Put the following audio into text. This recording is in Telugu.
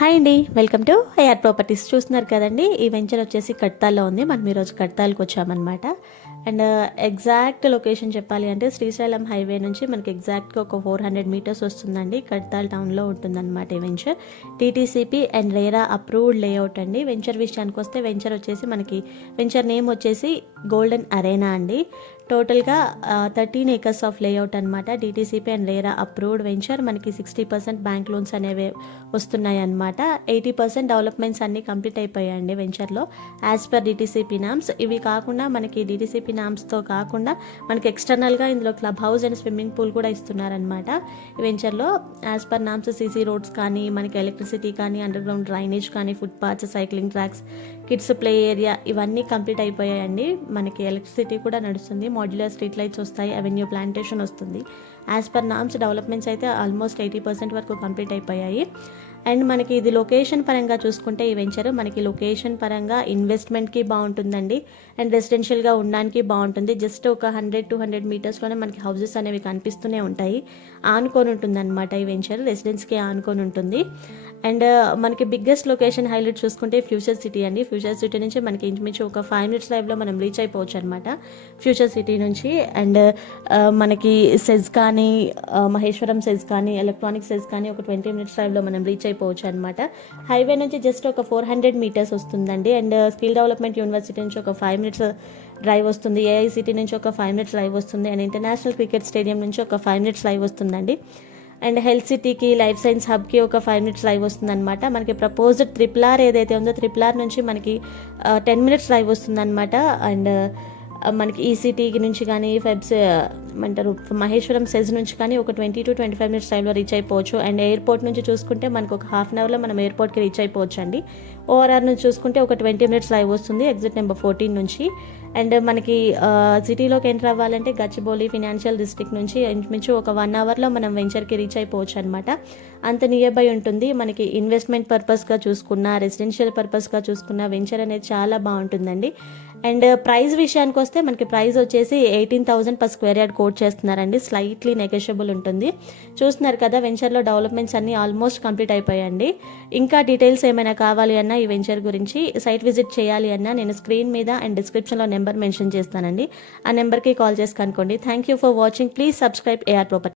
హాయ్ అండి, వెల్కమ్ టు ఐఆర్ ప్రాపర్టీస్. చూస్తున్నారు కదండి, ఈ వెంచర్ వచ్చేసి కడతాల్లో ఉంది. మనం ఈరోజు కడతాలకు వచ్చామన్నమాట. అండ్ ఎగ్జాక్ట్ లొకేషన్ చెప్పాలి అంటే శ్రీశైలం హైవే నుంచి మనకి ఎగ్జాక్ట్గా ఒక 400 మీటర్స్ వస్తుందండి. కడతాల్ టౌన్లో ఉంటుందన్నమాట ఈ venture. TTCP and RERA approved layout అండి. వెంచర్ విషయానికి వస్తే వెంచర్ వచ్చేసి మనకి వెంచర్ నేమ్ వచ్చేసి గోల్డెన్ అరేనా అండి. టోటల్గా 13 acres ఆఫ్ లేఅవుట్ అనమాట. DTCP and RERA approved venture. మనకి 60% బ్యాంక్ లోన్స్ అనేవి వస్తున్నాయి అనమాట. 80% డెవలప్మెంట్స్ అన్నీ కంప్లీట్ అయిపోయాయండి వెంచర్లో యాజ్ పర్ డిటీసీపీ నామ్స్. ఇవి కాకుండా మనకి డిటీసీపీ నామ్స్తో కాకుండా మనకి ఎక్స్టర్నల్గా ఇందులో club house and swimming pool కూడా ఇస్తున్నారనమాట ఈ వెంచర్లో. As per norms CC roads కానీ, మనకి ఎలక్ట్రిసిటీ కానీ, అండర్ గ్రౌండ్ డ్రైనేజ్ కానీ, foot paths, cycling tracks, kids play area ఇవన్నీ కంప్లీట్ అయిపోయాయండి. మనకి ఎలక్ట్రిసిటీ కూడా నడుస్తుంది, మాడ్యులర్ స్ట్రీట్ లైట్స్ వస్తాయి, అవెన్యూ ప్లాంటేషన్ వస్తుంది. యాజ్ పర్ నామ్స్ డెవలప్మెంట్స్ అయితే ఆల్మోస్ట్ 80% వరకు కంప్లీట్ అయిపోయాయి. అండ్ మనకి ఇది లొకేషన్ పరంగా చూసుకుంటే ఈ వెంచర్ మనకి లొకేషన్ పరంగా ఇన్వెస్ట్మెంట్కి బాగుంటుందండి, అండ్ రెసిడెన్షియల్గా ఉండడానికి బాగుంటుంది. జస్ట్ ఒక 100-200 మీటర్స్లోనే మనకి హౌసెస్ అనేవి కనిపిస్తూనే ఉంటాయి. ఆనుకొని ఉంటుంది అనమాట ఈ వెంచర్, రెసిడెన్స్కి ఆనుకొని ఉంటుంది. అండ్ మనకి బిగ్గెస్ట్ లొకేషన్ హైలైట్ చూసుకుంటే ఫ్యూచర్ సిటీ అండి. ఫ్యూచర్ సిటీ నుంచి మనకి ఇంచుమించు ఒక 5 minutes డ్రైవ్లో మనం రీచ్ అయిపోవచ్చు అనమాట ఫ్యూచర్ సిటీ నుంచి. అండ్ మనకి సెజ్ కానీ, మహేశ్వరం సెజ్ కానీ, ఎలక్ట్రానిక్ సెజ్ కానీ ఒక 20 minutes డ్రైవ్లో మనం రీచ్ అయిపోవచ్చు అనమాట. హైవే నుంచి జస్ట్ ఒక 400 మీటర్స్ వస్తుందండి. అండ్ స్కిల్ డెవలప్మెంట్ యూనివర్సిటీ నుంచి ఒక 5 minutes డ్రైవ్ వస్తుంది. ఏఐసిటీ నుంచి ఒక 5 minutes డ్రైవ్ వస్తుంది. అండ్ ఇంటర్నేషనల్ క్రికెట్ స్టేడియం నుంచి ఒక 5 minutes డ్రైవ్ వస్తుందండి. అండ్ హెల్త్ సిటీకి, లైఫ్ సైన్స్ హబ్కి ఒక 5 minutes డ్రైవ్ వస్తుంది అనమాట. మనకి ప్రపోజ్డ్ RRR ఏదైతే ఉందో RRR నుంచి మనకి 10 minutes డ్రైవ్ వస్తుంది అనమాట. అండ్ మనకి ఈసీటీ నుంచి కానీ, ఫెబ్స్ అంటారు మహేశ్వరం సెజ్ నుంచి కానీ ఒక 20-25 minutes డ్రైవ్లో రీచ్ అయిపోవచ్చు. అండ్ ఎయిర్పోర్ట్ నుంచి చూసుకుంటే మనకు ఒక 1/2 hourలో మనం ఎయిర్పోర్ట్కి రీచ్ అయిపోవచ్చు అండి. ఓఆర్ఆర్ నుంచి చూసుకుంటే ఒక 20 minutes డ్రైవ్ వస్తుంది ఎగ్జిట్ నెంబర్ 14 నుంచి. అండ్ మనకి సిటీలోకి ఎంటర్ అవ్వాలంటే గచ్చిబౌలి ఫినాన్షియల్ డిస్ట్రిక్ట్ నుంచి ఇంచుమించు ఒక 1 hourలో మనం వెంచర్కి రీచ్ అయిపోవచ్చు అనమాట. అంత నియర్ బై ఉంటుంది. మనకి ఇన్వెస్ట్మెంట్ పర్పస్గా చూసుకున్నా, రెసిడెన్షియల్ పర్పస్గా చూసుకున్న వెంచర్ అనేది చాలా బాగుంటుందండి. అండ్ ప్రైస్ విషయానికి వస్తే మనకి ప్రైస్ వచ్చేసి 18,000 per square yard కోట్ చేస్తున్నారండి. స్లైట్లీ నెగోషియబుల్ ఉంటుంది. చూస్తున్నారు కదా, వెంచర్లో డెవలప్మెంట్స్ అన్నీ ఆల్మోస్ట్ కంప్లీట్ అయిపోయాయండి. ఇంకా డీటెయిల్స్ ఏమైనా కావాలి అన్నా ఈ వెంచర్ గురించి, సైట్ విజిట్ చేయాలి అన్నా నేను స్క్రీన్ మీద అండ్ డిస్క్రిప్షన్లో నెంబర్ మెన్షన్ చేస్తానండి. ఆ నెంబర్కి కాల్ చేసి కనుక్కోండి. Thank you for watching. Please subscribe AR property.